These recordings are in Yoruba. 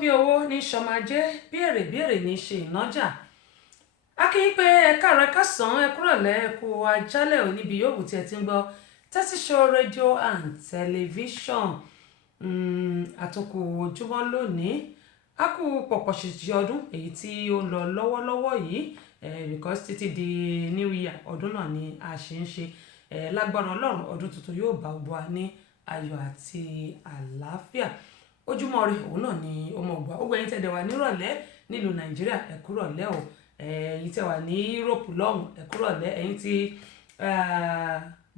bí owó ní sọmajé bí èrè ní ṣe ìnájà akínyìn pé ẹ̀ka rẹ̀ kásán ẹ kúrọ̀lẹ́ ẹ kú ajálẹ̀ ò níbi yòówù tí ẹ ti ń gbọ́ Tẹ́tí Show rédíò and tẹlifíṣọ̀n àtòkù ojúmọ́ lónìí a kú pọ̀pọ̀ ṣèṣì ọdún èyí tí ó ń lọ lọ́wọ́lọ́wọ́ yìí because títí di new year ọdún náà ni a ṣe ń ṣe lágbára Ọlọ́run ọdún tuntun yóò bá gbogbo wa ní ayọ̀ àti àlàáfíà ojúmọ́ ire òun náà ni ó mọ̀ gbà ó gbẹ̀yìn tẹ̀dẹ̀ wà nírọ̀lẹ́ nílùú Nàìjíríà ẹ kú rọ̀lẹ́ o ẹ̀yin tẹ̀ wà ní Europe lọ́hùn ẹ kú rọ̀lẹ́ ẹ̀yin ti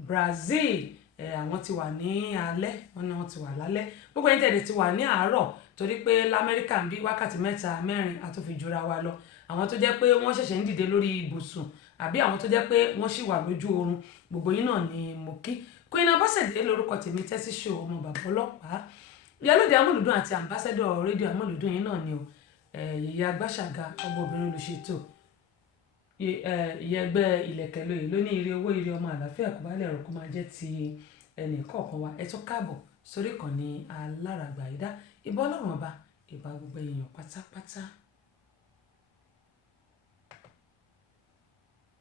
Brazil àwọn ti wà ní alẹ́ wọn ni wọ́n ti wà lálẹ́ gbogbo ẹ̀yin tẹ̀dẹ̀ ti wà ní àárọ̀ torí pé lamẹ́ríkà ń bí wákàtí 3-4 àtúnfìjura wa lọ àwọn tó jẹ́ pé wọ́n ṣẹ̀ṣẹ̀ ń dìde lórí ibùsùn àbí àwọn tó jẹ́ pé wọ́n ṣì wà lójú oorun gbogbo yín náà ni mo kí Queen Abọ́sẹ̀dé lórúkọ tèmi Tẹ́tí Show ọmọ bàbá ọlọ́pàá ìyálóde amúlùdún àti ambassador rédíò amúlùdún yìí náà ni o ìyá Gbàṣàgà ọmọ obìnrin olùṣètò ìyẹgbẹ́ ìlẹ̀kẹ̀ lóye ló ní ire owó ire ọmọ àlàáfíà kò bá lè rọ̀ kó máa jẹ́ ti ẹnì kọ̀ọ̀kan wa ẹ tún káàbọ̀ sórí ìkànnì aláràgbà ìdá ìbà Ọlọ́run ọba ìbà gbogbo èèyàn pátápátá.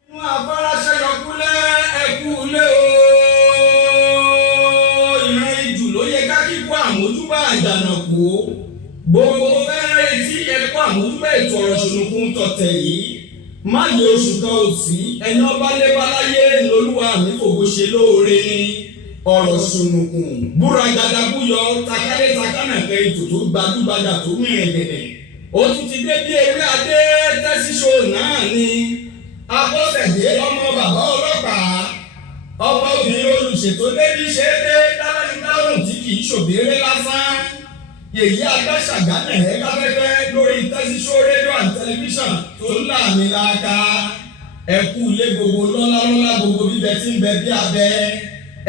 inú afárá ṣẹyọkúlẹ̀ ẹkú ilé o ìran ìjù ló yẹ ká kíkó àmójúbà àjànàkú gbogbo fẹ́rẹ́ tí ẹ̀kọ́ àmójúbà ètò ọ̀rọ̀ ṣònùkún tọ̀tẹ̀ yìí má yẹ oṣù kan ò sí ẹni ọba lébáláyé lolúwa mi fògo ṣe lóore ní ọ̀rọ̀ ṣònùkún búra gàdàbúyọ takálé takánàkẹ́ ètò tó gbajúgbajà tó mìíràn gẹ̀dẹ̀ ó tún ti dé bí ewé adé Tẹ́tí Show náà ni Abọ́sẹ̀dé ọmọ bàbá ọlọ́pàá ọmọ obìnrin olùṣètò débi ṣe é dé dáhùn tí kì í ṣòbéèrè lásán yèyí Agbáṣàgà nẹ̀ẹ́ káfẹ́fẹ́ lórí Tẹ́tí Show rédíò and tẹlifíṣàn tó ń là mí láàká ẹ̀kú ilé gbogbo lọ́lá gbogbo bíbẹ tí ń bẹ bí abẹ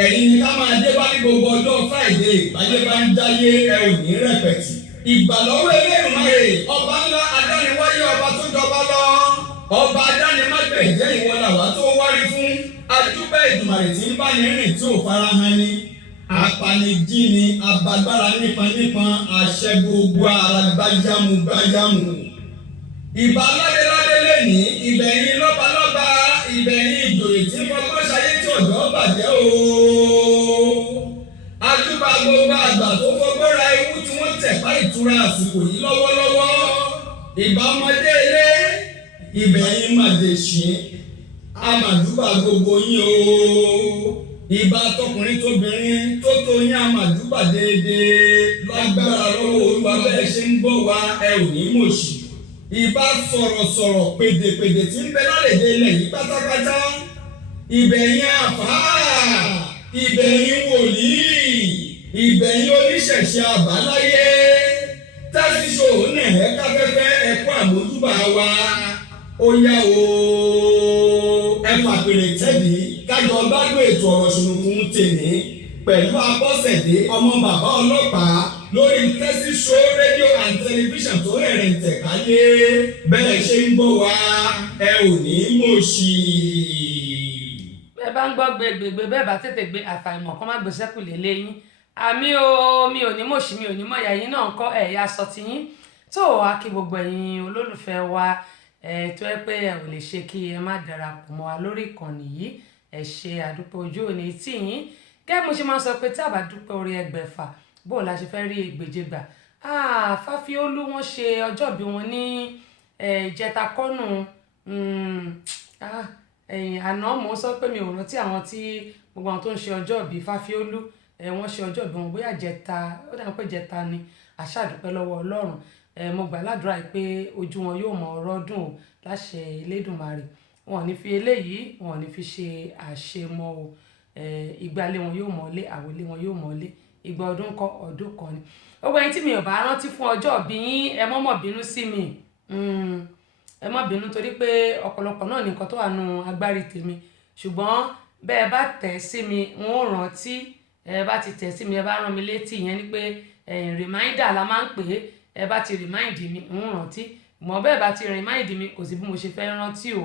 ẹ̀yin ni ká máa dé wá ní gbogbo ọjọ́ Friday báyé bá ń jáyé ẹ ò ní rẹpẹ̀tì ìgbàlọ́wọ́ Elédùmarè ọba ńlá adániwáyé ọba tó jọba lọ ọba adánimágbẹ̀jẹ́ ìwọ làwa tó wárí fún adúpẹ́ Èdùmàrè tí ń bá ní rìn tí ò farahàn ni apanijíni abagbára nípọn àṣẹ gbogbo ara gbáyàmù ìbà ládéládé lẹ́ni ìbẹ̀yìn lọ́balọ́ba ìbẹ̀yìn ìjòyè tí fọgbọ́n ṣayé tí ọ̀dọ́ bàjẹ́ o adúbà gbogbo àgbà tó fọgbọ́n ra ewu tí wọ́n tẹ̀pá ìtura àsìkò yìí lọ́wọ́lọ́wọ́ ìbà ọmọdé ilé ìbẹ̀yìn màdèṣin àmàdúbà gbogbo yín o ìbà tọkùnrin tóbìnrin tó tó yín àmàdúbà déédéé lágbára lọ́wọ́ Olúwa bẹ́ẹ̀ ṣe ń gbọ́ wa ẹ ò ní mọ̀ṣì ìbà sọ̀rọ̀sọ̀rọ̀ pèdèpèdè tí ń bẹ lálẹ́dẹ̀ ilẹ̀ yìí pátápátá ìbẹ̀yìn àfáà ìbẹ̀yìn wòlíì ìbẹ̀yìn oníṣẹ̀ṣe àbáláyé Tẹ́tí Show nẹ̀ẹ́ káfẹ́fẹ́ ẹ̀kọ́ àmójúbà wa ó yá o ẹ fàpèrè tẹ́dí kájọ gbádùn ètò ọ̀rọ̀ ṣùnùkùn tèmi pẹ̀lú Abọ́sẹ̀dé ọmọ bàbá ọlọ́pàá lórí Tẹ́sí Show rédíò and tẹlifíṣàn tó rẹ̀rẹ̀ ń tẹ̀káyé bẹ́ẹ̀ ṣe ń gbọ́ wa ẹ ò ní mọ̀ọ́ṣì. Bẹ́ẹ̀ bá ń gbọ́ gbẹgbẹgbẹ bẹ́ẹ̀ bá tètè gbé àfàìmọ̀ kọ́ má gbèsè kù lélẹ́yìn àmì o mi ò ní mọ̀ọ́ṣì mi ò ní mọ̀ ìyá yín náà ń kọ́ ẹ̀yà sọ ti yín tó a kí gbogbo ẹ̀yin olólùfẹ́ wa tó ẹ pé ẹ ò lè ṣe kí ẹ má darapọ̀ mọ́ wa lórí ìkànnì yìí ẹ ṣe àdúpẹ́ ojú òní tí yín gẹ́gẹ́ mo ṣe máa ń sọ pé tí a bá dúpẹ́ orí ẹgbẹ̀fà bó la ṣe fẹ́ rí ìgbèje gbà Fáfiolú wọn ṣe ọjọ́bí wọn ní ìjẹta kọ́nù àná mò ń sọ pé mi ò rántí àwọn tí gbogbo àwọn tó ń ṣe ọjọ́bí Fáfiolú wọ́n ṣe ọjọ́bí wọn bóyá jẹta ó dàbí pé jẹta ni àṣàdúpẹ́ lọ́wọ́ Ọlọ́run mo gbà ládùúrà pé ojú wọn yóò mọ ọ̀rọ̀ dùn ó láṣẹ Elédùmarè wọn ò ní fi eléyìí wọn ò ní fi ṣe àṣemọ o ìgbàlẹ̀ wọn yóò mọ́lé àwọlé wọn yóò mọ́lé ìgbà ọdún kan ọdún kan ni gbogbo ẹni tí mi ò bá rántí fún ọjọ́ bí yín ẹ mọ́ bínú sí mi ẹ mọ́ bínú torí pé ọ̀pọ̀lọpọ̀ náà ní nǹkan tó wà nù agbárí tèmi ṣùgbọ́n bẹ́ẹ̀ bá tẹ̀ sí mi n ó rántí ẹ bá ti tẹ̀ sí mi ẹ bá rán mi létí ìyẹn ni pé reminder la máa ń pè é ẹ bá ti remind mi n ó rántí mọ̀ bẹ́ẹ̀ bá ti remind mi kò sí bí mo ṣe fẹ́ rántí o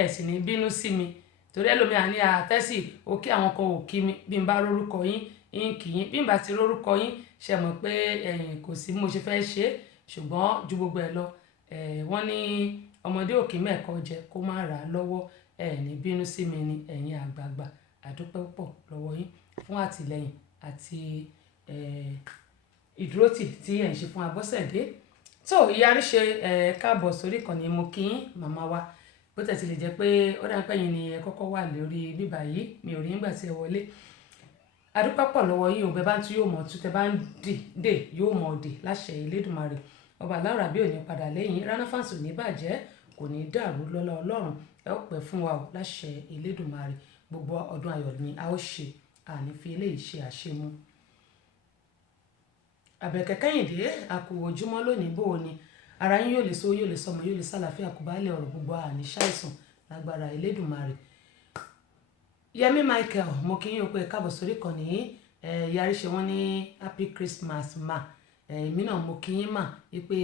ẹ sì ní bínú sí mi torí ẹlòmíà ní àtẹ́sì ó kí àwọn kan ò kí mi bí n bá rórúkọ yín ń kì yín bí n bá ti rórúkọ yín ṣe mọ̀ pé kò sí bí mo ṣe fẹ́ ṣe ṣùgbọ́n ju gbogbo ẹ̀ lọ wọ́n ní ọmọdé òkè mẹ́ẹ̀kọ́ jẹ kó má rà á lọ́wọ́ ní bínú sí mi ni ẹ̀yin àgbààgbà àdúpẹ́ púpọ̀ lọ́wọ́ yín fún àtìlẹ́yìn àti ìdúrótì tí ẹ̀ ń ṣe fún Abọ́sẹ̀dé tó ìyarí ṣe káàbọ̀ sórí ìkànnì mo kí yín màmá wa bó tẹ̀ ti lè jẹ́ pé ó dáa pé yín ni ẹ kọ́kọ́ wà lórí bíbà yìí mi ò rí nígbà tí ẹ wọlé adúpẹ́ pọ̀ lọ́wọ́ yín òbẹ́ bá ń tún yóò mọ̀ tún tẹ bá ń dè yóò mọ̀ dè láṣẹ Elédùmarè ọba aláwòrán bí ò ní padà lẹ́yìn Renaissance ò ní bàjẹ́ kò ní dàrú lọ́lá Ọlọ́run ẹ ó pẹ́ fún wa o láṣẹ Elédùmarè gbogbo ọdún ayọ̀ ni a ó ṣe àní fi eléyìí ṣe àṣemú. Àbẹ̀kẹ́ Kẹ́hìndé àkú ojúmọ́ lónìí bó o ni ara yín yóò lè so yóò lè sọmọ yóò lè sálàáfíà kó bá lè ọ̀rọ̀ gbogbo àní ṣàìsàn lágbára Elédùmarè. Yẹmí Michael mo kí yín o pé káàbọ̀ sórí ìkànnì yarí ṣe wọ́n ní happy Christmas ma èmi náà mo kí yín mà wípé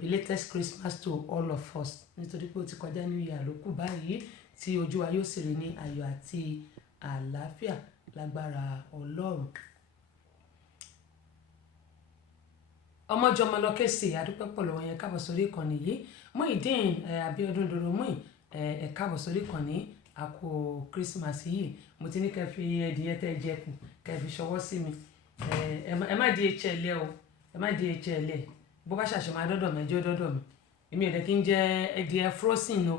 belated Christmas to all of us nítorí pé ó ti kọjá ní ìyá lókù báyìí tí ojú wa yóò sì rí ní ayọ̀ àti àlàáfíà lágbára Ọlọ́run. ọmọjọmọ lọkẹsì adúpẹ́ pọ̀ lọ́wọ́ yẹn káàbọ̀ sórí ìkànnì yìí Muyideen Abíọ́dún Doromuyi ẹ káàbọ̀ sórí ìkànnì àkó Christmas yìí mo ti ní kẹ́ fi ẹdìyẹ tẹ́ jẹ kù kẹ́ fi ṣọwọ́ sí mi ẹ má di HL o ẹ má di HL bó bá ṣàṣẹ máa dọ́dọ̀ mi ẹjọ́ dọ́dọ̀ mi èmi ò dẹ́ kí n jẹ ẹdìyẹ frozen o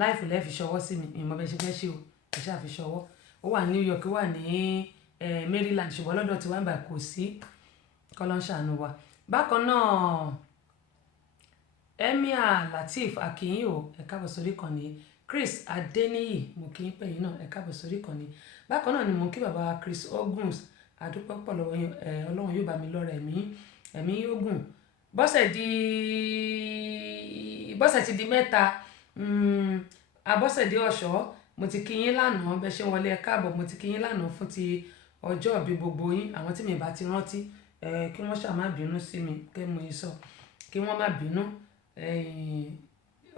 láìfù lẹ́ẹ̀ fi ṣọwọ́ sí mi ìmọ̀ bẹ́ẹ̀ ṣe fẹ́ ṣe o ẹ ṣáà fi ṣọwọ́ ó wà ní New York ó wà ní Maryland ṣùgbọ́n lọ́dọ̀ tí wọ́n ń bà kò sí kọ́lọ́ ń ṣàánú wa. Bákan náà Emir Lateef akínyìn o ẹ káàbọ̀ sórí ìkànnì Chris Adeniyi mo kí n pè yín náà ẹ káàbọ̀ sórí ìkànnì bákan náà ni mo kí bàbá Chris Oguns àdúpẹ́ pọ̀ lọ́wọ́ yín Ọlọ́run yóò bá mi lọ́rọ̀ ẹ̀mí yóò gùn bọ́sẹ̀ ti di mẹ́ta Abọ́sẹ̀dé Ọ̀ṣọ́ mo ti kí yín lánàá bẹ́ẹ̀ ṣe wọlé ẹ káàbọ̀ mo ti kí yín lánàá fún ti ọjọ́ ìbí gbogbo yín àwọn tí mi bá ti rántí kí wọ́n ṣáà má bínú sí mi kẹ́ mo yìí sọ kí wọ́n má bínú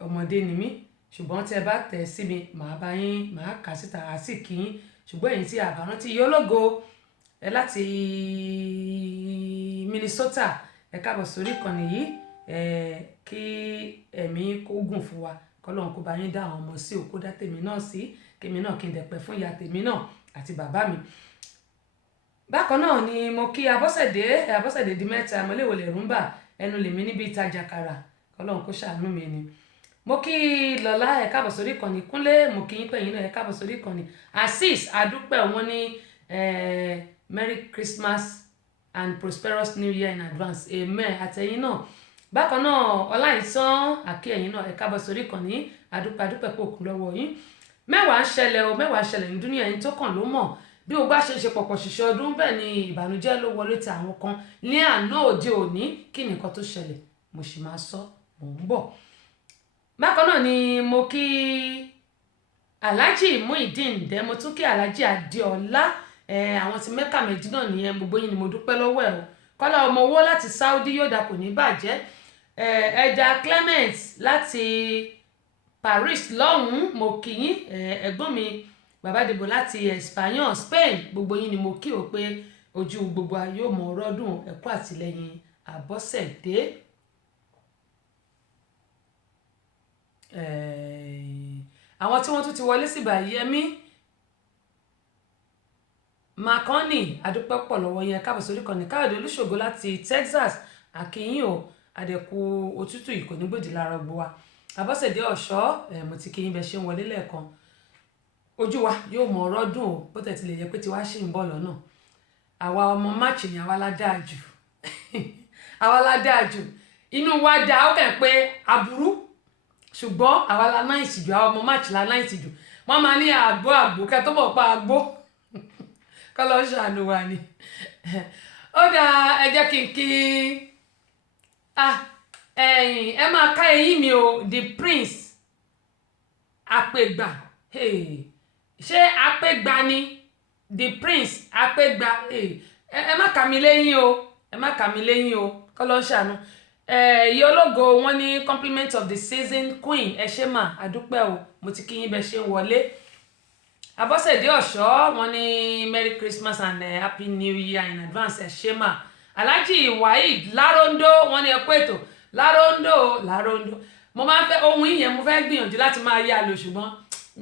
ọmọdé ni mí ṣùgbọ́n tí ẹ bá tẹ̀ sí mi màá bá yín màá kà síta á sì kí yín ṣùgbọ́n èyí tí àbá rántí yìí ológo láti Minnesota ẹ káàbọ̀ sórí ìkànnì yìí kí ẹ̀mí kó gùn fún wa kọ́lọ́run kó bá yín dá àwọn ọmọ sí òkú dá tèmi náà sí kémi náà kí n dẹ̀pẹ́ fún ìyá tèmi náà àti bàbá mi. Bákan náà ni mo kí Abọ́sẹ̀dé di mẹ́ta mọ́léwòlè rúmbà ẹnu lèmi níbi ìtajà kàrà kọ́lọ́run kó ṣàánú mi ni. Mo kí Lọ́lá ẹ káàbọ̀ sórí ìkànnì Kúnlé mo kí yín pẹ̀yìn náà ẹ káàbọ̀ sórí ìkànnì Azeez adúpẹ́ wọn ní Merry Christmas and prosperous New Year in advance amen àtẹ̀yìn náà. Bákan náà Ọláìtàn àkí ẹ̀yìn náà ẹ káàbọ̀ sórí ìkànnì adúpẹ́ pé òkú lọ́wọ́ yín. Mẹ́wàá ń ṣẹlẹ̀ ní dúníyà yín tó kàn ló mọ̀ bí o bá ṣe pọ̀pọ̀ ṣìṣẹ́ ọdún bẹ́ẹ̀ ni ìbànújẹ́ ló wọlé ti àwọn kan ní àná òde òní kí nìkan tó ṣẹlẹ̀ mo sì máa sọ mò ń bọ̀. Bákan náà ni mo kí Alhaji Muideen dẹ́ mo tún kí Alhaji Adéọlá àwọn ti Mẹ́kà Mẹ́dínà nìyẹn gbogbo yín ni mo dúpẹ́ lọ́wọ́ ẹ̀ o Kọ́lá ọmọ owó láti Saudi yóò dà kò ní bàjẹ́ ẹja Clement láti Paris lọ́hùn-ún mo kí yín ẹ̀gbọ́n mi bàbá dìbò láti Espanyol Spain gbogbo yín ni mo kí o pé ojú gbogbo ayé ò mọ ọrọ́dún ẹ̀kọ́ àtìlẹ́yìn Àbọ́sẹ̀dé àwọn tí wọ́n tún ti wọlé sí báyìí Yẹmí Makoni adúpẹ́ pọ̀ lọ́wọ́ yẹn káàbọ̀ sórí kan ní Káyọ̀dé Olúṣògo láti Texas àkíyìn o àdẹ̀kù òtútù ìkònígbòdì lára gbọ́ wa Àbọ́sẹ̀dé ọ̀ṣọ́ mo ti kí yín bẹ ṣe ń wọlé lẹ́ẹ̀kan ojú wa yóò mọ ọ̀rọ̀ dùn o bó tẹ̀ ti lè yẹ pé tiwa ṣì ń bọ̀ lọ́nà àwa ọmọ máàcì ni àwa la dáa jù àwa la dáa jù inú wa dáa ó kẹ́ pé aburú ṣùgbọ́n àwa la náà ìsìjù àwọn ọmọ máàcì la náà ìsìjù wọ́n máa ní àgbo kẹ́ tó bọ̀ pa àgbo kọ́ lọ́ ṣàánú wa ni ó dáa ẹ jẹ́ kí n kí ẹ máa ká eyín mi o the prince àpègbà ṣé àpègbà ni the prince àpègbà ẹ má kà mí lẹ́yìn o ẹ má kà mí lẹ́yìn o kọ́ lọ́ ṣàánú ìyá ológo wọn ní compliment of the season queen ẹ ṣé mà àdúpẹ́ o mo ti kí yín bẹ ṣe ń wọlé Abọ́sẹ̀dé ọ̀ṣọ́ wọn ní merry christmas and happy new year in advance ẹ ṣé mà Alhaji Waheed Larondo wọn ní ẹkú ètò Larondo mo máa ń fẹ́ ohun ìyẹn mo fẹ́ gbìyànjú láti máa yá lò ṣùgbọ́n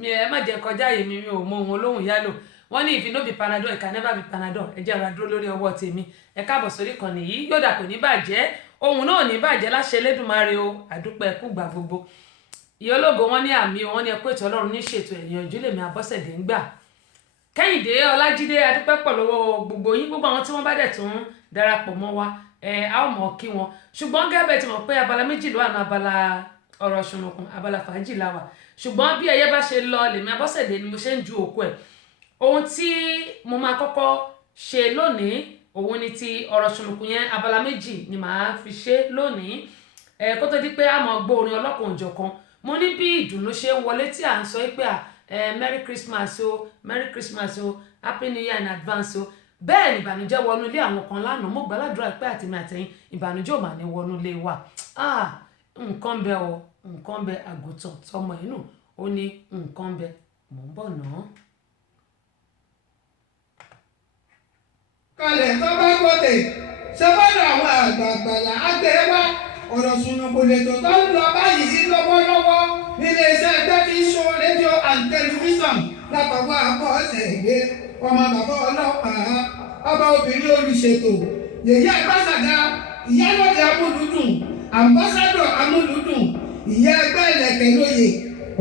ẹ má jẹ́ kọjá yèmí mi ò mọ ohun olóhùn yá lò wọ́n ní if you no be Panadol it can never be Panadol ẹ jẹ́ ara dúró lórí ọwọ́ tèmi ẹ káàbọ̀ sórí kan nìyí yóò dà kò ní bàjẹ́ ohun náà ní bàjẹ́ láṣẹ Elédùmarè o àdúpẹ́ ẹkú gbà gbogbo ìyá ológo wọn ní àmì wọn ní ẹkú ètò Ọlọ́run ní ṣètò ìyànjú lèmi Abọ́sẹ̀dé ń gbà Kẹ́hìndé Ọlájídé adúpẹ́ pọ̀ lọ́wọ́ gbogbo yín gbogbo àwọn tí wọ́n bá dẹ̀ tún darapọ̀ mọ́ wa a ó mọ̀ kí wọn ṣùgbọ́n gẹ́gẹ́ tí mọ̀ pé abala méjì ló wà ní abala ọ̀rọ̀ ṣùnùkùn abala fàájì la wà ṣùgbọ́n bí ẹyẹ bá ṣe lọ lèmi Abọ́sẹ̀dé ni mo ṣe ń ju òkú ẹ̀ ohun tí mo máa kọ́kọ́ ṣe lónìí òun ni ti ọ̀rọ̀ ṣùnùkùn yẹn abala méjì ni màá fi ṣe lónìí kó tó di pé a mọ̀ gbọ́ orin ọlọ́kan òjọ̀kan mo ní bí ìdùnnú ṣe ń wọlé tí à ń sọ pé merry christmas o happy new year in advance o bẹ́ẹ̀ ni ìbànújẹ́ wọnú ilé àwọn kan lánàá mo gbàládùra pé àtìmí àtẹ̀yìn ìbànújẹ́ ò mà ní wọnú ilé wa nǹkan bẹ o nǹkan bẹ àgùntàn tọmọ inú ó ní nǹkan bẹ mò ń bọ̀ náà. kalẹ̀ tó bá gbọ́dẹ̀ ṣe bọ́dọ̀ àwọn àgbààgbà làágbé wá ọ̀rọ̀ ṣùnùkùn lètò tó ń lọ báyìí lọ́wọ́lọ́wọ́ nílé iṣẹ́ tẹlifíṣàn rédíò and tẹlifíṣàn látọwọ́ Abọ́sẹ̀dé ọmọ bàbá ọlọ́pàá ọba obìnrin olùṣètò yèyé àgbàsàgà ìyálòdì amúlùdùn àmbásádọ̀ amúlùdùn ìyá ẹgbẹ́ ìlẹ̀kẹ̀ lóye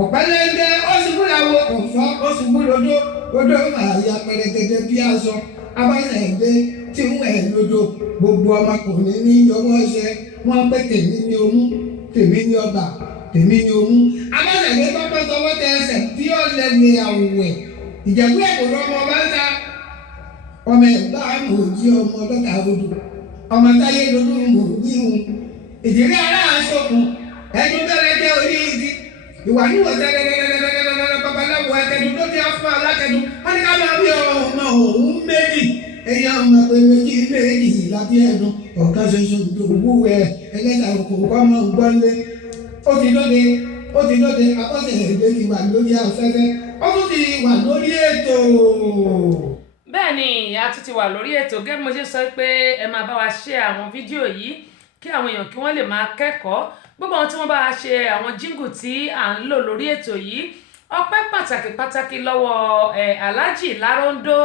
ọ̀pẹ́lẹ́gbẹ́ oṣùgbùlàwọ̀ ọ̀fọ́ oṣùgbùlódó odò àyà pẹ̀lẹ́gẹ̀dẹ̀ bí aṣọ Abọ́sẹ̀dé tí ń wẹ̀ lódò gbogbo ọmọkùnrin ní yọwọ́ ṣe wọ́n pé tèmi ní omú tèmi ní ọba tèmi ní omú Abọ́sẹ̀dé tọ́pẹ́ tọwọ́ tẹ ẹsẹ̀ tí ó lẹ́ni àwẹ̀ ìjẹ̀bú ẹ̀kọ́ lọ́mọ bá ń ta ọmọ ẹ̀gbá mòjí ọmọ dọ́kà odò ọmọ táyé lódú mòjí hun ìdílé aláàṣọkùn ẹ̀dùn bẹ̀rẹ̀ jẹ́ orí igi ìwà níwọ̀ tẹ́lẹ̀lẹ́lẹ́lẹ́lẹ́lẹ́ babaláwo ẹ̀kẹ́dùn tó ti afọ́ alákẹ́dùn wọ́n ní ká máa bí ọmọ òun méjì ẹ̀yà ọmọ pé méjì lábí ẹ̀dùn ọ̀kan ṣoṣo ìdòwú ẹlẹ́ta òkòkò ọmọ gbọ́nlé ó ti lóde Abọ́sẹ̀dé ti wà lórí afẹ́fẹ́ ó tún ti wà lórí ètò. bẹ́ẹ̀ ni a tún ti wà lórí ètò gẹ́gẹ́ bí mo ṣe sọ pé ẹ máa bá wa ṣe àwọn fídíò yìí kí àwọn èèyàn kí wọ́n lè máa kẹ́kọ̀ọ́ gbogbo àwọn tí wọ́n bá wa ṣe àwọn jíngù tí à ń lò lórí ètò yìí ọpẹ́ pàtàkì lọ́wọ́ Alhaji Larondo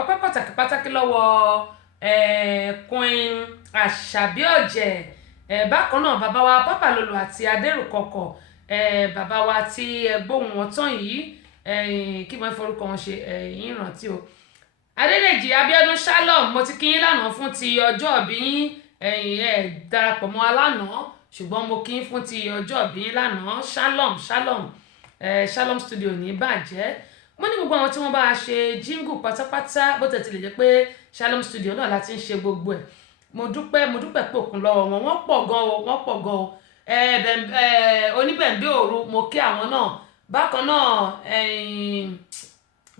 ọpẹ́ pàtàkì lọ́wọ́ Queen Àṣàbí Ọ̀jẹ̀ bákan náà bàbá wa Papa Lolo àti Adérùkọ̀kọ̀ bàbá wa tí ẹgbóhùn wọn tán yìí kí wọ́n forúkọ wọn ṣe ìrántí o Adédèjì Abíọ́dún Shalom mo ti kí yín lánàá fún ti ọjọ́ ìbí yín darapọ̀ mọ́ alánàá ṣùgbọ́n mo kí yín fún ti ọjọ́ ìbí yín lánàá Shalom studio ní bàjẹ́ mo ní gbogbo àwọn tí wọ́n bá ṣe jingle pátápátá bó tẹ̀ ti lè jẹ́ pé Shalom studio náà láti ń ṣe gbogbo ẹ̀ mo dúpẹ́ pé òkun lọ́wọ́ wọn wọ́n pọ̀ gan o oníbẹ̀ǹbẹ̀ òru mo kí àwọn náà bákan náà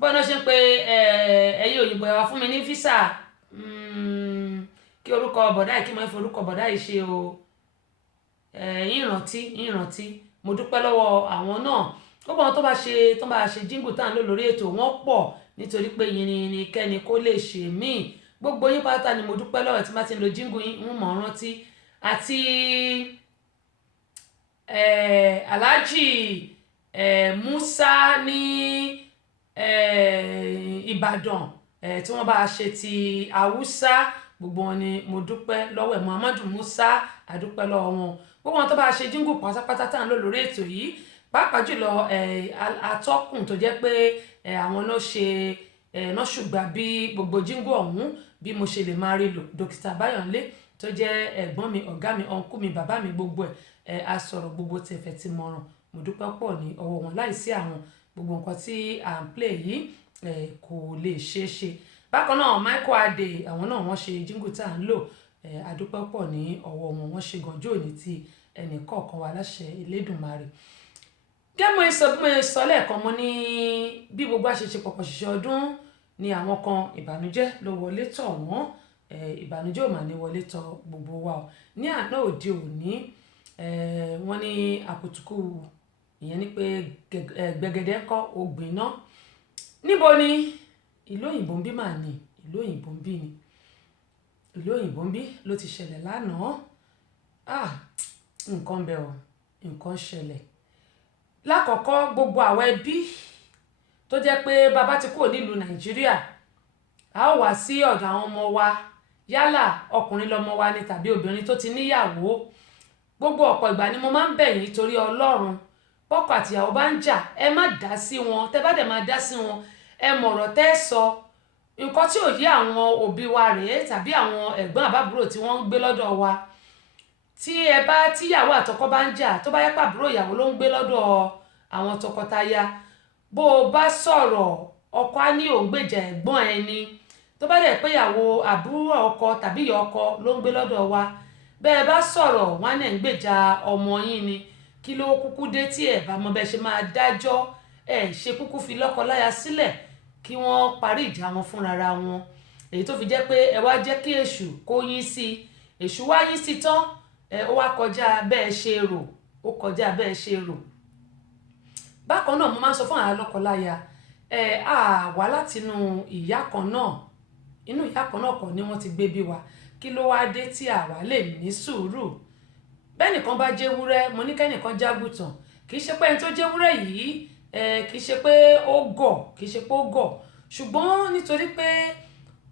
bọ́ọ̀nà ṣe ń pe ẹ̀yin òyìnbó ẹ̀ wá fún mi ní físà kí orúkọ bọ̀dá yìí kí mo fi orúkọ bọ̀dá yìí ṣe o ìrántí mo dúpẹ́ lọ́wọ́ àwọn náà gbogbo àwọn tó bá ṣe jíngù tá à ń lò lórí ètò wọn pọ̀ nítorí pé yìnyín kẹ́ni kó lè ṣe míì gbogbo yín pátá ni mo dúpẹ́ lọ́wọ́ tí má ti ń lo jíngù yín ń mọ̀ rántí àti Alhaji Musa ní Ìbàdàn tí wọ́n bá ṣe ti Haúsá gbogbo wọn ni mo dúpẹ́ lọ́wọ́ ẹ̀ Muhammadu Musa àdúpẹ́ lọ́wọ́ wọn gbogbo wọn tó bá ṣe jíngù pátápátá tá à ń lò lórí ètò yìí pàápàá jùlọ atọ́kùn tó jẹ́ pé àwọn náà ṣe náà ṣùgbọ́n bí gbogbo jíngù ọ̀hún bí mo ṣe lè máa rí lò dókítà Báyọ̀nlé tó jẹ́ ẹ̀gbọ́n mi ọ̀gá mi ọ̀nkú mi bàbá mi gbogbo ẹ̀ a sọ̀rọ̀ gbogbo tẹ̀fẹ̀ tí mo ràn mo dúpẹ́ pọ̀ ní ọwọ́ wọn láìsí àwọn gbogbo nǹkan tí à ń play yìí kò lè ṣeé ṣe bákan náà Michael Adé àwọn náà wọ́n ṣe jíngù tá à ń lò àdúpẹ́ pọ̀ ní ọwọ́ wọn wọ́n ṣe gànjú òní ti ẹnì kọ̀ọ̀kan wa láṣẹ Elédùmarè gẹ́mọ ìsọ bí mo sọ lẹ́ẹ̀kan mo ní bí gbogbo àṣeṣe pọ̀pọ̀ ṣiṣẹ́ ọdún ni àwọn kan ìbànújẹ́ ló wọlé tọ̀ wọ́n ìbànújẹ́ ò mà ní wọlé tọ̀ gbogbo wa o ní àná òde òní wọ́n ní àkùtùkù ìyẹn ni pé gbẹ̀gẹ̀dẹ̀ kọ́ ògbìn náà níbo ni ìlú òyìnbó ń bí mà ní ìlú òyìnbó ń bí ni ìlú òyìnbó ń bí ló ti ṣẹlẹ̀ lánàá nǹkan bẹ̀ ọ́ nǹkan ṣẹlẹ̀ lákọ̀ọ́kọ́ gbogbo àwọn ẹbí tó jẹ́ pé bàbá ti kúrò nílùú Nàìjíríà a ó wá sí ọ̀dọ̀ àwọn ọmọ wa yálà ọkùnrin lọmọ wa ni tàbí obìnrin tó ti níyàwó gbogbo ọ̀pọ̀ ìgbà ni mo máa ń bẹ̀ yín torí Ọlọ́run bọ́kọ àtìyàwó bá ń jà ẹ má dá sí wọn tẹ bá dẹ̀ máa dá sí wọn ẹ mọ̀rọ̀ tẹ́ sọ nǹkan tí ò yé àwọn òbí wa rèé tàbí àwọn ẹ̀gbọ́n àbábúrò tí wọ́n ń gbé lọ́dọ̀ wa tíyàwó àtọkọ bá ń jà tó bá yẹ pàbúrò ìyàwó ló ń gbé lọ́dọ̀ àwọn tọkọtaya bó o bá sọ̀rọ̀ ọkọ á ní òun gbèjà ẹ̀gbọ́n ẹni tó bá dẹ̀ pé ìyàwó àbúrò ọkọ tàbí ìyá ọkọ ló ń gbé lọ́dọ̀ wa bẹ́ẹ̀ bá sọ̀rọ̀ wọn náà ń gbèjà ọmọ yín ni kí ló kúkú dé tí ẹ̀ bá mọ bẹ́ẹ̀ ṣe máa dájọ́ ẹ̀ ṣe kúkú fi lọ́kọ láya sílẹ̀ kí wọ́n parí ìjà wọn fúnra wọn èyí tó fi jẹ́ pé ẹ wá jẹ́ kí èṣù kó yín sí èṣù wá yín sí tán ó wá kọjá bẹ́ẹ̀ ṣe rò ó kọjá bẹ́ẹ̀ ṣe rò bákan náà mo máa ń sọ fún àwọn lọ́kọláya wá látinú ìyá kan náà inú ìyá kan náà kọ́ ni wọ́n ti gbé bí wa kí ló wá dé tí àwa lè ní sùúrù bẹ́ẹ̀ nìkan bá jẹ́ ewúrẹ́ mo ní kẹ́nìkan jágùtàn kì í ṣe pé ẹni tó jẹ́ ewúrẹ́ yìí kì í ṣe pé ó gọ̀ ṣùgbọ́n nítorí pé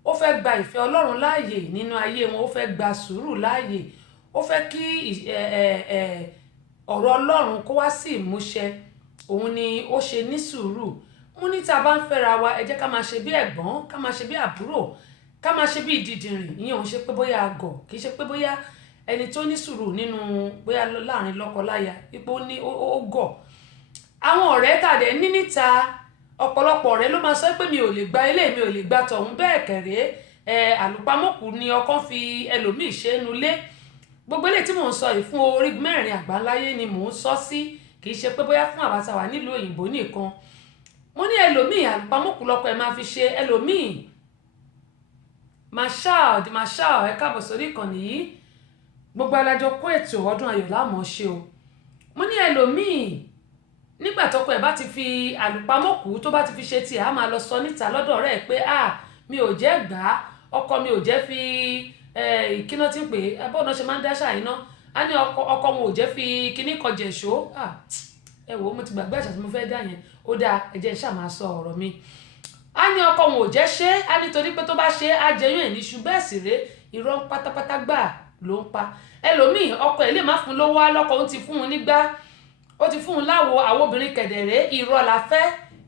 ó fẹ́ gba ìfẹ́ Ọlọ́run láàyè nínú ayé wọn ó fẹ́ gba sùúrù láàyè ó fẹ́ kí ọ̀rọ̀ Ọlọ́run kó wá sí ìmúṣẹ òun ni ó ṣe ní sùúrù mo ní tá a bá ń fẹ́ra wa ẹ jẹ́ ká máa ṣe bí ẹ̀gbọ́n ká máa ṣe bí àbúrò ká máa ṣe bí ìdìdìrìn ìyẹn òun ṣe pé bóyá àgọ̀ kì í ṣe pé bóyá ẹni tó ní sùúrù nínú bóyá láàrin lọ́kọláya ipò ní ó gọ̀ àwọn ọ̀rẹ́ tàdé ní níta ọ̀pọ̀lọpọ̀ ọ̀rẹ́ ló máa sọ pé mi ò lè gba ilé mi ò lè gba tọ̀hún bẹ́ẹ̀ kẹ̀rẹ́ àlùpàmọ́kù ni ọkàn fi ẹlòmíì ṣe é nulẹ̀ gbogbo eléyìí tí mò ń sọ yìí fún orígun mẹ́rin àgbáńláyé ni mò ń sọ sí kì í ṣe pé bóyá fún àwa tá wà nílùú òyìnbó nìkan mo ní ẹlòmíì àlùpàmọ́kù lọ́kọ ẹ̀ máa fi ṣe ẹlòmíì Marshal ẹ káàbọ̀ sórí ìkànnì yìí gbogbo alájọ kó ètò ọdún ayọ̀ láàmú ṣe o mo ní ẹlòmíì nígbà tọkọ ẹ̀ bá ti fi àlùpàmọ́kù tó bá ti fi ṣe tiẹ̀ á máa lọ sọ níta lọ́dọ̀ rẹ̀ pé mi ò jẹ́ gbà á ọkọ mi ò jẹ́ fi kíná tí ń pè é bọ́ọ̀nà ṣe máa ń dáṣà yìí ná á ní ọkọ wọn ò jẹ́ fi kíní kan jẹ̀ṣó ẹ wò ó mo ti gbàgbé àṣà tí mo fẹ́ dá yẹn ó dáa ẹ jẹ́ ṣáà máa sọ ọ̀rọ̀ mi á ní ọkọ wọn ò jẹ́ ṣe á nítorí pé tó bá ṣe á jẹyún ẹ̀ níṣu bẹ́ẹ̀ sì ré irọ́ pátápátá gbà ló ń pa ẹlòmíì ọkọ ẹ̀ lè má fún lówó á lọ́kọ ó ti fún un nígbà ó ti fún un láwo àwọn obìnrin kẹ̀dẹ̀rẹ́ irọ́ la fẹ́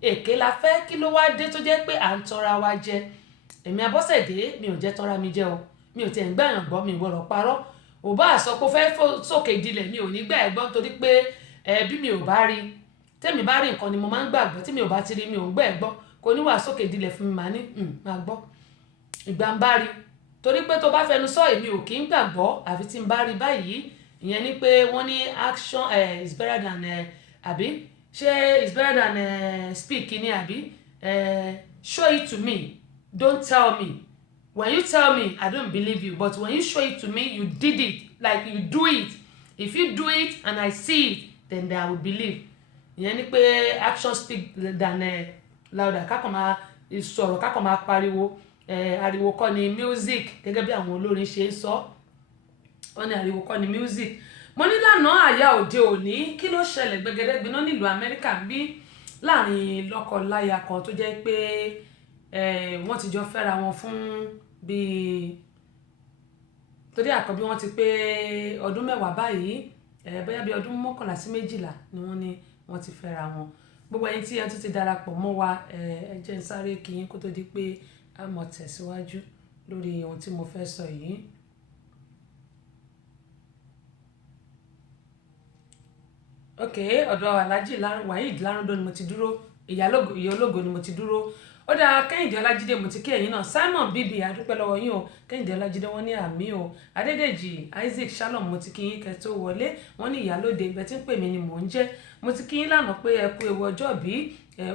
èké la fẹ́ kí ló wá dé tó jẹ́ pé à ń tọra wa jẹ èmi Abọ́sẹ̀dé mi ò jẹ́ tọra mi jẹ o mi ò tiẹ̀ ń gbàyàn gbọ́ mi ìwọ̀rọ̀ parọ́ ò bá àsọ pé ó fẹ́ sókè ìdílẹ̀ mi ò ní gbà ẹ̀ gbọ́ torí pé bí mi ò bá rí tẹ́mi bá rí nǹkan ni mo máa ń gbàgbọ́ tí mi ò bá ti rí mi ò ń gbà ẹ̀ gbọ́ kò ní wà sókè ìdílẹ̀ fún mi màá ní máa gbọ́ ìgbà ń bá rí torí pé tó bá fẹnu sọ èmi ò kí ń gbàgbọ́ àfi tí ń bá rí báyìí ìyẹn ni pé wọ́n ní action is better than àbí ṣé it's better than speak ní àbí show it to me, don't tell me. When you tell me, I don't believe you, but when you show it to me, you did it, like you do it. If you do it and I see it, then I will believe. Ìyẹn ni pé action speak than louder. Ká kàn máa sọ̀rọ̀, ká kàn máa pariwo. Ariwo kọ́ ni music, gẹ́gẹ́ bí àwọn olórin ṣe ń sọ. Wọ́n ní ariwo kọ́ ni music. Mo ní lánàá àyà òde òní, kí ló ṣẹlẹ̀ gbẹgẹdẹ gbiná nílùú Amẹ́ríkà bí láàrin lọ́kọ-láya kan tó jẹ́ pé wọ́n ti jọ fẹ́ra wọn fún bíi torí àkọ́bí wọn ti pé ọdún 10 báyìí, bóyá bí ọdún 11 sí 12 ni wọ́n ní wọ́n ti fẹ́ra wọn. Gbogbo ẹ̀yin tí ẹ tún ti darapọ̀ mọ́ wa, ẹ jẹ́ n sáré kí yín kó tó di pé a mọ̀ tẹ̀síwájú lórí ohun tí mo fẹ́ sọ yìí. Ok, ọ̀dọ̀ Alhaji Waheed Lárúndó ni mo ti dúró, ìyá ológo ni mo ti dúró. Ó dáa, Kẹ́hìndé Ọlájídé mo ti kí ẹ̀yin náà. Simon Bibi adúpẹ́ lọ́wọ́ yín o. Kẹ́hìndé Ọlájídé wọ́n ní àmì o. Adédèjì Isaac Shalom mo ti kí yín kẹ́ tó wọlé. Wọ́n ní ìyálóde ibẹ̀ tí ń pè mí ni mò ń jẹ́. Mo ti kí yín lánàá pé ẹ kú ewu ọjọ́ bí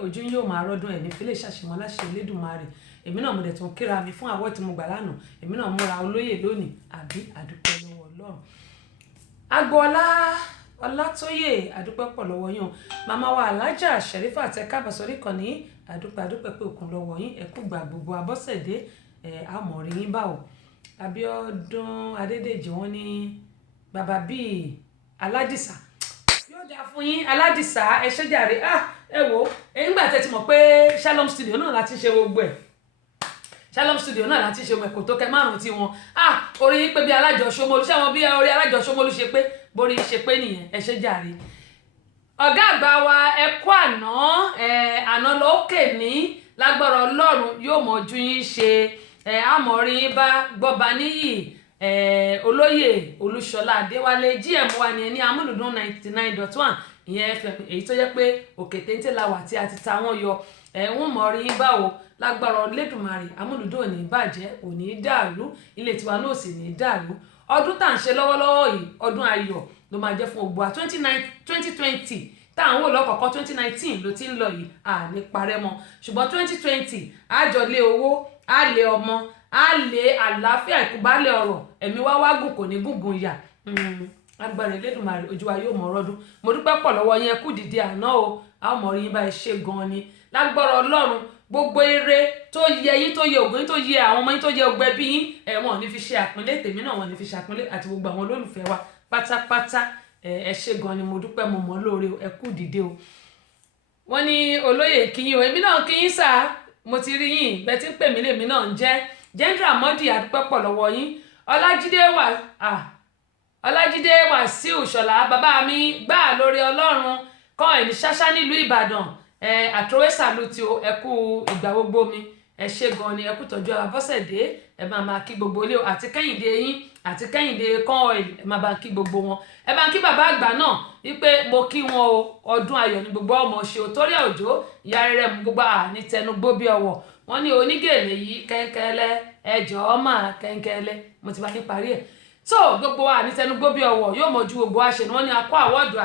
ojú yóò máa rọ́dún ẹ̀ ní fílẹ̀ ṣàṣemọ́ láṣẹ Elédùmarè. Èmi náà mo dẹ̀ tún kíra mi fún àwọ̀ tí mo gbà lánàá. Èmi náà múra olóyè lónìí, àbí àdúpẹ́ lọ́wọ́ Ọlọ́run. Agboola Ọlátóyè adúpẹ́ pọ̀ lọ́wọ́ yín o. Màmá wa Alájà Sherifa tẹ káàbọ̀ sórí ìkànnì adúpẹ́ pé òkun lọ́wọ́ yín, ẹ kú gbà gbogbo Abọ́sẹ̀dé àmọ̀rí yín báwo. Abíọ́dún Adédèjì wọ́n ní bàbá bíi Aládìsá yóò dáa fún yín. Aládìsá ẹ ṣé jàre. Ẹ wò nígbà tẹ́ ti mọ̀ pé Shalom Studio náà láti ṣe gbogbo ẹ̀. Shalom Studio náà láti ṣe gbogbo ẹ̀ kò tó kẹ márùn tí wọn. Orí yín pé bí Alájọ Ṣómólú, ṣé àwọn bí orí Alájọ Ṣómólú ṣe pé borí ṣe pé nìyẹn, ẹ ṣé jàre. Ọ̀gá àgbà wa ẹ kú àná lókè ní lágbára Ọlọ́run yóò mọ̀jú yín ṣe. Àmọ̀rí yín bá gbọ́ba níyì. Olóyè Olúṣọlá Adéwálé GM wa ni ẹni amúlùdún 99.1 ìyẹn FM, èyí tó jẹ́ pé òkè téńté la wà tí a ti ta wọ́n yọ. Wọ́n mọ̀rí yín báwo lágbára Olódùmarè. Amúlùdún ò ní bàjẹ́, ò ní dàrú, ilé tiwa náà sì ní dàrú. Ọdún tá à ń ṣe lọ́wọ́lọ́wọ́ yìí ọdún ayọ̀ ló máa jẹ́ fún gbogbo wa. 2020 tá à ń wò lọ́kọ̀ọ̀kan 2019 ló ti ń lọ yìí, à ní parẹ́ mọ́. Ṣùgbọ́n 2020 á jọ lé owó, á lé ọmọ, á lé àlàáfíà ìkúbálẹ̀ ọ̀rọ̀, ẹ̀mí wá gùn kò ní gùngùn yà. Agbára Elédùmarè ojú wa yóò mọ̀ ọdún. Mo dúpẹ́ pọ̀ lọ́wọ́ yín, ẹ kú dìde àná o. A ó mọ̀ rí yín bá ẹ ṣe gan ni. Lágbára Ọlọ́run gbogbo eré tó yẹ yín, tó yẹ ògùn yín, tó yẹ àwọn ọmọ yín, tó yẹ ọgbẹ́ bí yín, wọn ò ní fi ṣe àpọ́nlé tèmi náà, wọn ò ní fi ṣe àpọ́nlé àti gbogbo àwọn olólùfẹ́ wa pátápátá. Ẹ ṣé gan ni, mo dúpẹ́, mo mọ̀ lóore, ẹ kú dìde o. Wọ́n ní olóyè kíyín o, èmi náà kíyín sá, mo ti rí yín bẹ́ẹ̀ tí ń pè mí lèmi náà ń jẹ́. Jendra Mọ́dì adúpẹ́ pọ̀ lọ́wọ́ yín. Ọlájídé Wàsíù Ṣọlá bàbá mi gbà lórí Ọlọ́run kan ẹ̀ ní ṣáṣá nílùú Ìbàdàn. Àtòwé sàlùtì o, ẹ kú ìgbà gbogbo mi, ẹ ṣé gan ni, ẹ kú tọ́jú Abọ́sẹ̀dé, ẹ máa kí gbogbo ilé o, àti Kẹ́hìndé yín àti Kẹ́hìndé Coil, ẹ máa bá kí gbogbo wọn. Ẹ bá kí bàbá àgbà náà wípé mo kí wọn o, ọdún ayọ̀ ní gbogbo ọmọ ṣe o. Torí Òjó ìyá rere mú gbogbo ní tẹnugbó bí ọwọ́. Wọ́n ní onígèlè yìí kẹ́ńkẹ́lẹ́, ẹjọ́ máa kẹ́ńkẹ́lẹ́, mo ti bá ní parí ẹ̀. So gbogbo wa ní tẹnugbó bí ọwọ́ yóò mọ̀jú gbogbo wa ṣe ni wọ́n ní akọ àwọ̀dù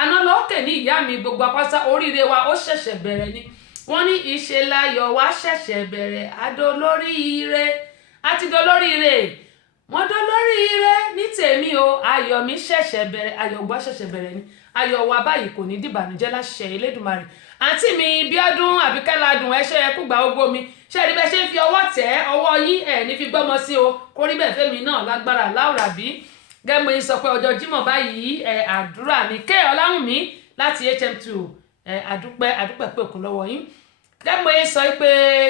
àná lókè ní ìyá mi gbogbo apáta oríire wa ó ṣẹ̀ṣẹ̀ bẹ̀rẹ̀ ni. Wọ́n ní ìṣe láyọ̀ wa ṣẹ̀ṣẹ̀ bẹ̀rẹ̀, adolóríire àti dolóríire. Wọ́n dolóríire ní tèmi o, ayọ̀ mi ṣẹ̀ṣẹ̀ bẹ̀rẹ̀, ayọ̀ gbọ́ ṣẹ̀ṣẹ̀ bẹ̀rẹ̀ ni. Ayọ̀ wa báyìí kò ní dìbànújẹ́ láṣẹ Elédùmarè. Àǹtí mi Bíọ́dún Àbíkẹ́ládùn ẹ ṣé ẹ kú gbà gbogbo mi. Ṣé rí bẹ́ẹ̀ ṣe ń fi ọwọ́ tẹ̀ ọwọ́ yín ẹ̀ ní fi gbọ́mọ sí o, kó rí bẹ́ẹ̀ fẹ́mi náà lágbára Láùràbí. Gẹ́gbẹ́ yín sọ pé ọjọ́ Jímọ̀ báyìí àdúrà ní K Ọláwùnmí láti HM2 àdúpẹ́ pé òkun lọ́wọ́ yín. Gẹ́gbẹ́ yín sọ pé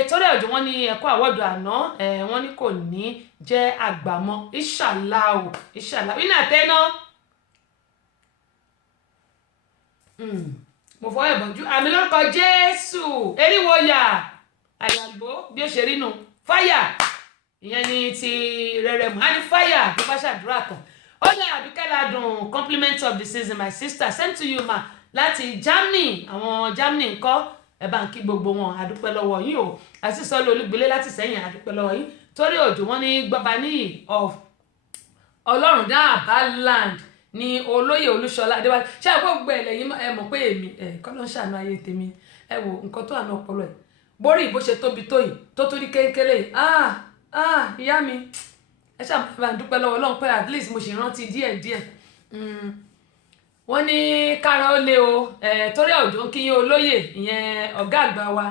Torí Òjó wọ́n ní ẹ̀kọ́ àwọ̀dù àná wọ́n ní kò ní jẹ́ àgbàmọ́ Inshallah o, Inshallah iná àtẹ́ná. Mo fọwọ́ ẹ̀bọ̀jú àmì lórúkọ Jésù eriwo yà àyàgbó bí ó ṣe rí nu fáyà ìyẹn ni ti rẹ̀rẹ̀ mọ́ á ní fáyà bí bá ṣàdúrà kan. Ó yẹ Àbíkẹ́ládùn compliment of the season my sister sent to you ma láti Germany. Àwọn Germany ńkọ́ ẹ bá ń kí gbogbo wọn, àdúpẹ́ lọ́wọ́ yín o. Àti Sọ́lé Olúgbélé láti Sẹ́yìn, àdúpẹ́ lọ́wọ́ yín. Torí Òjó wọ́n ní gbọ́ba níyì of Ọlọ́run dá àbá land ní olóyè Olúṣọlá Adéwálé ṣé àgbọ̀gbẹ̀ ẹ̀lẹ́yìn ẹ mọ̀ pé èmi kọ́ ló ń ṣàánú ayé tèmi ẹ wo nǹkan tó àná ọpọlọ ẹ̀ borí ìbò ṣe tóbi tó yìí tó tó rí kéńkéré yìí ìyá mi ẹ ṣàbàbà dúpẹ́ lọ́wọ́ Ọlọ́run pé at least mo ṣì rántí díẹ̀díẹ̀ wọ́n ní kára ó lé o torí òjò ń kíyìn olóyè ìyẹn ọ̀gá àgbà wa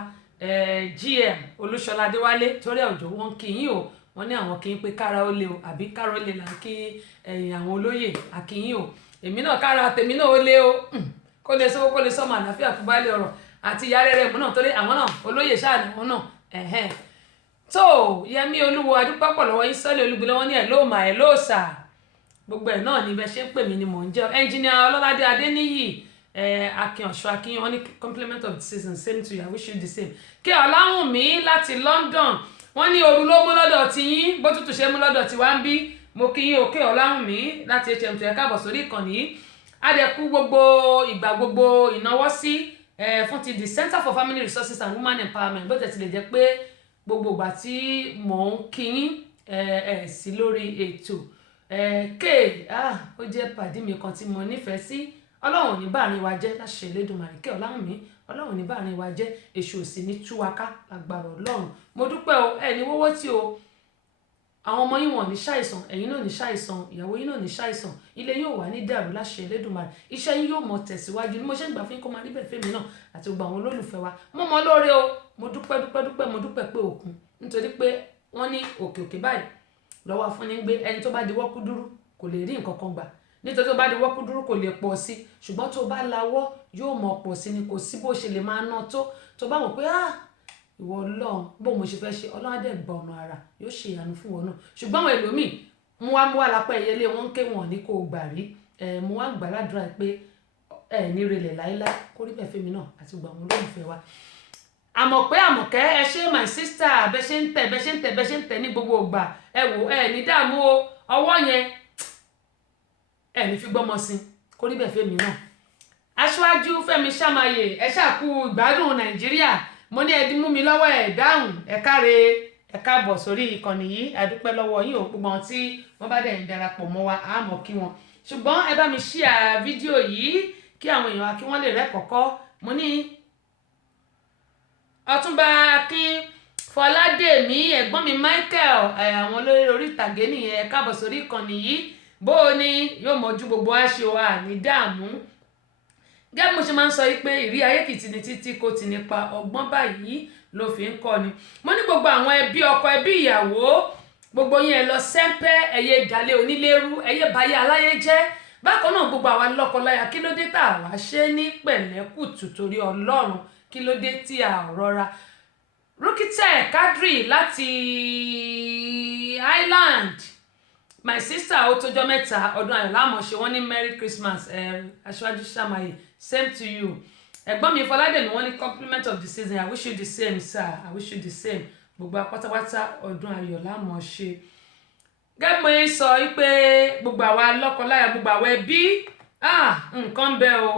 GM Olúṣọlá Adéwálé torí òjò wọn kíyìn o wọ́n ní àwọn kí n pé kára ó lé o àbí kára ó lé là ń kí àwọn olóyè àkíyìn o èmi náà kára tèmi náà ó lé o kó lè sọ́wọ́ kó lè sọ́mọ àlàáfíà kú bálẹ̀ ọ̀rọ̀ àti ìyá rẹ̀ mú náà torí àwọn náà olóyè ṣáà ni wọn náà tó Yẹmí Olúwo adúpẹ́ pọ̀ lọ́wọ́ yín sọ́lẹ̀ olúgbìn lọ́wọ́ ní ẹ̀ ló mà ẹ̀ ló sà gbogbo ẹ̀ náà ni bẹ́ẹ̀ ṣe ń pè mí ni mò ń jẹ́ ẹnjìnìà Ọlọ́ládé Adéníyì Akin Ọ̀ṣọ́ Akin wọ́n ní compliment of the season same to you I wish you the same kí Ọláwùnmí láti London wọ́n ní ooru ló mú lọ́dọ̀ tí yín bó tútù ṣe mú lọ́dọ̀ tí wá ń bí mo kí yín òkè Ọláwùnmí láti HMT ẹ káàbọ̀ sórí ìkànnì yìí adẹ̀kú gbogbo ìgbà gbogbo ìnáwó sí fún ti the Center for Family Resources and Women Empowerment bó tẹ̀ ti lè jẹ́ pé gbogbo ìgbà tí mò ń kí yín sí lórí ètò ó jẹ́ pàdé mi kan tí mo nífẹ̀ẹ́ sí Ọlọ́run ò ní báàrin wa jẹ́ láṣẹ Elédùmarè kí Ọláwùnmí Ọlọ́run ní báàrin wa jẹ́ èṣù òsì ní túwaká lágbára Ọlọ́run mo dúpẹ́ o ní wọ́wọ́ tí o àwọn ọmọ yín wọn ní ṣàìsàn ẹ̀yin náà ní ṣàìsàn ìyàwó yín náà ní ṣàìsàn ilé yóò wà ní dàrú láṣẹ Elédùmarè iṣẹ́ yín yóò mọ̀ tẹ̀síwájú ní mo ṣe ń gbà fún yín kó máa níbẹ̀ fẹ́mi náà àti gbogbo àwọn olólùfẹ́ wa mo mọ lóore o mo dúpẹ́ mo dúpẹ́ pé òkun nítorí pé wọ́n ní òkè òkè báyìí lọ́wọ́ afúnni ń gbé ẹni tó bá di wọ́kú dúrú kò lè rí nǹkan kan gbà nítorí tó bá di wọ́kú dúró kò lè pọ̀ sí ṣùgbọ́n tó bá lawọ́ yóò mọ̀ pọ̀ sí ni kò sí bó ṣe lè máa ná tó bá wọ̀ pé ìwọ Ọlọ́run bó mo ṣe fẹ́ ṣe Ọlọ́run á dẹ̀ gba ọ̀nà ara yóò ṣe ìyanu fún wọn náà ṣùgbọ́n àwọn ẹlòmíì mú wá lápá ẹ̀yẹlé wọn ń ké wọn ní kó o gbà rí mú wá gbàládùra pé ní relẹ̀ láíláí kó rí bẹ́ẹ̀ fẹ́mi náà àti gbogbo àwọn olólùfẹ́ wa Àmọ̀kẹ́ ẹ ṣe my sister bẹ́ ṣe ń tẹ̀ ní gbogbo ìgbà ẹ wò ní dààmú o ọwọ́ yẹn ní fi gbọ́mọ sí kó rí bẹ́ẹ̀ fẹ́mi náà Aṣíwájú Fẹ́mi Ṣàmáyé ẹ ṣàkú ìgbádùn Nàìjíríà mo ní ẹdín mú mi lọ́wọ́ ẹ̀ dáhùn ẹ káre ẹ káàbọ̀ sórí ìkànnì yìí àdúpẹ́ lọ́wọ́ yín ò gbogbo wọn tí wọ́n bá dẹ̀ ń darapọ̀ mọ́ wa àmọ́ kí wọn ṣùgbọ́n ẹ bá mi ṣíà fídíò yìí kí àwọn èèyàn kí wọ́n lè rẹ́kọ̀ọ́kọ́ mo ní Ọ̀túnba Akin Fọládèmí ẹ̀gbọ́n mi Michael àwọn olórí orí ìtàgé nìyẹn ẹ káàbọ̀ sórí ìkànnì yìí bó o ní yóò mọ̀jú gbogbo aṣọ àní dààmú gẹ́gẹ́ mo ṣe máa ń sọ pé ìrí ayé kìtì ní títí kò ti nípa ọgbọ́n báyìí ló fi ń kọ́ ni mo ní gbogbo àwọn ẹbí ọkọ ẹbí ìyàwó gbogbo yín ẹ lọ sẹ́ńpẹ́ ẹ̀yẹ ìdálé onílérú ẹ̀yẹ báyé aláyé jẹ́ bákan náà gbogbo àwa lọ́kọláya kí ló dé tá a wá ṣe ní pẹ̀lẹ́kùtù torí Ọlọ́run kí ló dé tí a rọra Rúkìtẹ̀ Kádírì láti Ireland my sister ó tójọ́ mẹ́ta ọdún ayọ̀ láàmọ̀ṣe wọ́n ní Merry Christmas Aṣíwájú Ṣàmáyé same to you ẹ̀gbọ́n mi Fọládèmí wọ́n ní compliment of the season I wish you the same sir I wish you the same gbogbo apátápátá ọdún ayọ̀ láàmọ̀ṣe gẹ́gẹ́ mo ń sọ wípé gbogbo àwa lọ́kọláya gbogbo àwa ẹbí nǹkan bẹ́ẹ̀ o.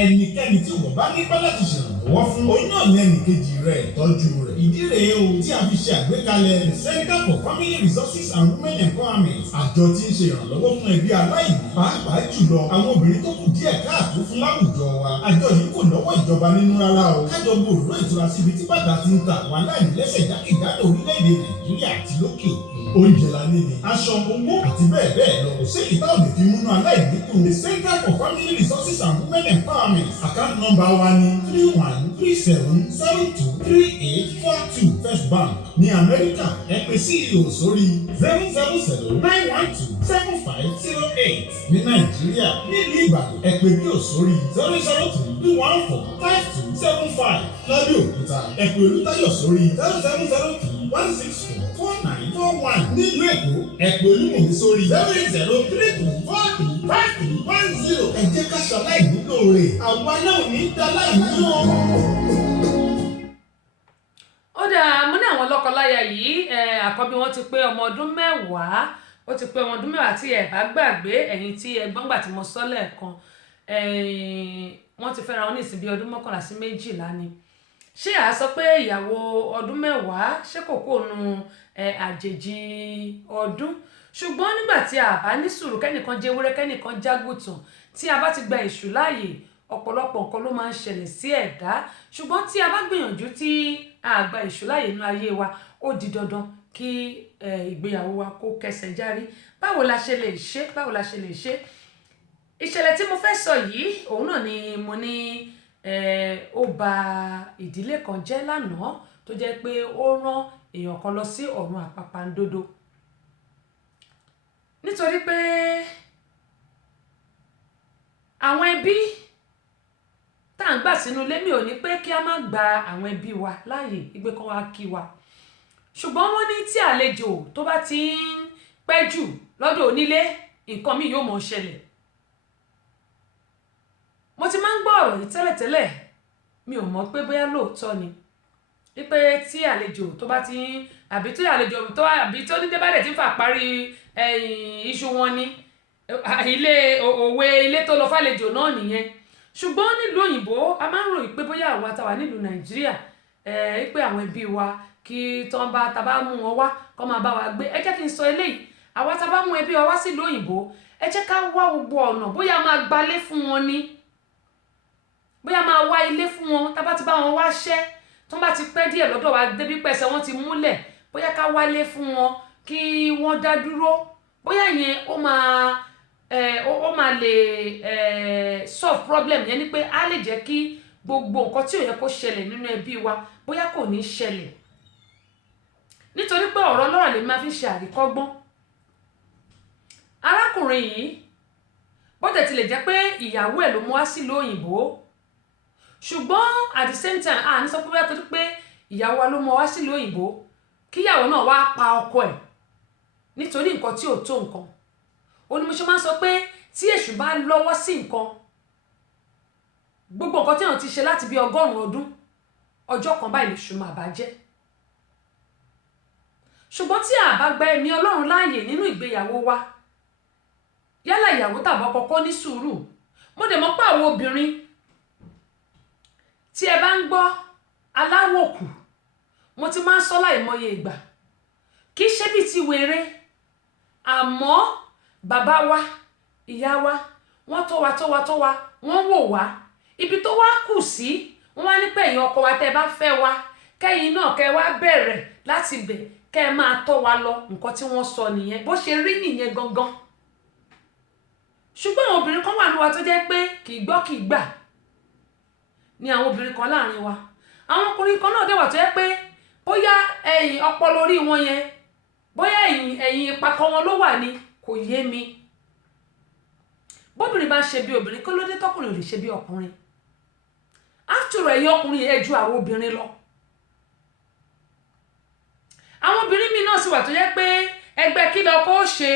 ẹnikẹ́ni tí wọ́n bá nípa láti ṣèrànlọ́wọ́ fún oyún náà ní ẹnìkejì rẹ̀ tọ́jú rẹ̀. ìdí rèé o tí a fi ṣe àgbékalẹ̀ the Center for Family Resources and Women Empowerment. àjọ tí ń ṣe ìrànlọ́wọ́ fún ẹbí aláìní pàápàá jùlọ àwọn obìnrin tó kù díẹ̀ káàtó fún láwùjọ wa. àjọ yìí kò lọ́wọ́ ìjọba nínú rárá o. kájọ gbòòrò ìtura síbi tí bàtà ti ń ta àwọn aláìní lẹ́sẹ̀ jákèjádò orílẹ̀-èdè Nàìjíríà àti lókè òkun. oúnjẹ la ní ni aṣọ owó àti bẹ́ẹ̀ bẹ́ẹ̀ lọ. kò sí ìta òde fi múnú aláìní kù. the Center for Family Resources and Women Empowerment. account number wa ni 3137723842 First Bank ní Amẹ́ríkà. ẹ pè CEO sórí 07091275508 ní Nàìjíríà. nílùú Ìbàdàn ẹ pè bí ò sórí 002145275 lábẹ́ Òkúta. ẹ pè Olútáyọ̀ sórí 07031644941 nílùú Èkó. ẹ pè Olúmọ̀mí sórí 08032435310. ẹ jẹ́ ká ṣaláì nílò rẹ̀ àwa náà ní dáláì nílò. ó dáa mo ní àwọn lọ́kọláya yìí àkọ́bí wọn ti pé ọmọ ọdún mẹ́wàá ó ti pé ọmọ ọdún mẹ́wàá tí ẹ bá gbàgbé ẹ̀yin tí ẹgbọ́n gbà tí mo sọ lẹ́ẹ̀kan wọ́n ti fẹ́ra wọn ní ìsìn bí ọdún 11 sí 12 ni ṣé àá sọ pé ìyàwó ọdún mẹ́wàá ṣé kò kó nu àjèjì ọdún ṣùgbọ́n nígbà tí a bá ní sùúrù kẹ́nìkan jẹ́ ewúrẹ́ kẹ́nìkan jágùtàn tí a bá ti gba èṣù láàyè ọ̀pọ̀lọpọ̀ nǹkan ló máa ń ṣẹlẹ̀ sí ẹ̀dá ṣùgbọ́n tí a bá gbìyànjú tí a gba èṣù láàyè nínú ayé wa ó di dandan kí ìgbéyàwó wa kó kẹsẹ̀ járí. Báwo la ṣe lè ṣe ìṣẹ̀lẹ̀ tí mo fẹ́ sọ yìí òun náà ni mo ní ó ba ìdílé kan jẹ́ lánàá tó jẹ́ pé ó rán èèyàn kan lọ sí ọ̀run àpàpàǹdodo nítorí pé àwọn ẹbí tá à ń gbà sínú ilé mi ò ní pé kí a má gba àwọn ẹbí wa láàyè ìgbé kan wá kí wa ṣùgbọ́n wọ́n ní tí àlejò tó bá ti ń pẹ́ jù lọ́dọ̀ onílé nǹkan mi yóò mọ̀ ṣẹlẹ̀. Mo ti máa ń gbọ́ ọ̀rọ̀ yìí tẹ́lẹ̀tẹ́lẹ̀ mi ò mọ̀ pé bóyá lóòótọ́ ni wípé tí àlejò tó bá ti ń àbí tí àlejò tó àbí tí onídé bá dẹ̀ ti ń fà parí iṣu wọn ni òwe ilé tó lọ fàlejò náà nìyẹn. Ṣùgbọ́n nílùú òyìnbó a máa ń ròyìn pé bóyá àwa tá wà nílùú Nàìjíríà pé àwọn ẹbí wa kí tán bá ta bá mú wọn wá kó máa bá wa gbé. Ẹ jẹ́ kí n sọ eléyìí àwa tá bá mú ẹbí wa wá sílùú òyìnbó ẹ jẹ́ ká wá gbogbo ọ̀nà bóyá máa gbalé fún wọn ni bóyá máa wá ilé fún wọn tá bá ti bá wọn wá ṣẹ́ tó bá ti pẹ́ díẹ̀ lọ́dọ̀ wa débi pẹ̀sẹ̀ wọn ti múlẹ̀ bóyá ká wálé fún wọn kí wọ́n dá dúró bóyá yẹn ó máa lè solve problem yẹn ni pé á lè jẹ́ kí gbogbo nǹkan tí ò yẹ kó ṣẹlẹ̀ nínú ẹbí wa bóyá kò ní ṣẹlẹ̀ nítorí pé ọ̀rọ̀ lọ́rọ̀ lè máa fi ṣe àríkọ́gbọ́n. Arákùnrin yìí bó tẹ̀ tilẹ̀ jẹ́ pé ìyàwó ẹ̀ ló mú wá sílùú òyìnbó ṣùgbọ́n at the same time a ní sọ pé bóyá torí pé ìyàwó wa ló mú wá sílùú òyìnbó kíyàwó náà wá pa ọkọ ẹ̀ nítorí nǹkan tí ò tó nǹkan. Ó ní mo ṣe máa ń sọ pé tí èṣù bá lọ́wọ́ sí nǹkan gbogbo nǹkan tí èèyàn ti ṣe láti bí 100 ọdún ọjọ́ kan báyìí lèṣù máa bàjẹ́. Ṣùgbọ́n tí a bá gba ẹ̀mí Ọlọ́run láàyè nínú ìgbéyàwó wa yálà ìyàwó tàbí ọkọ kó ní sùúrù. Mo dẹ̀ mọ̀ pé àwọn obìnrin tí ẹ bá ń gbọ́ aláwòkù mo ti máa ń sọ láìmọye ìgbà kì í ṣe bí ti wèrè àmọ́ bàbá wa ìyá wa wọ́n tó wa wọ́n wò wá ibi tó wá kù sí wọ́n wá ní pé ẹ̀yin ọkọ wa tẹ́ bá fẹ́ wa kẹ́yìn náà kẹ́ wá bẹ̀rẹ̀ láti bẹ̀ kẹ́ ẹ máa tọ́ wa lọ nǹkan tí wọ́n sọ nìyẹn bó ṣe rí nìyẹn gangan. Ṣùgbọ́n àwọn obìnrin kan wà ní wa tó jẹ́ pé kì í gbọ́ kì í gbà ni àwọn obìnrin kan láàrin wa. Àwọn ọkùnrin kan náà dẹ̀ wà tó jẹ́ pé bóyá ẹ̀yìn ọpọlọ orí wọn yẹn bóyá ẹ̀yìn ìpakọ wọn ló wà ní kò yé mi. Bóbìnrin bá ń ṣe bí obìnrin kó ló dé tọkùnrin ò lè ṣe bí ọkùnrin. After ẹ̀yin ọkùnrin yẹn ju àwọn obìnrin lọ. Àwọn obìnrin mi náà sì wà tó jẹ́ pé ẹgbẹ́ kí lọkọ ó ṣe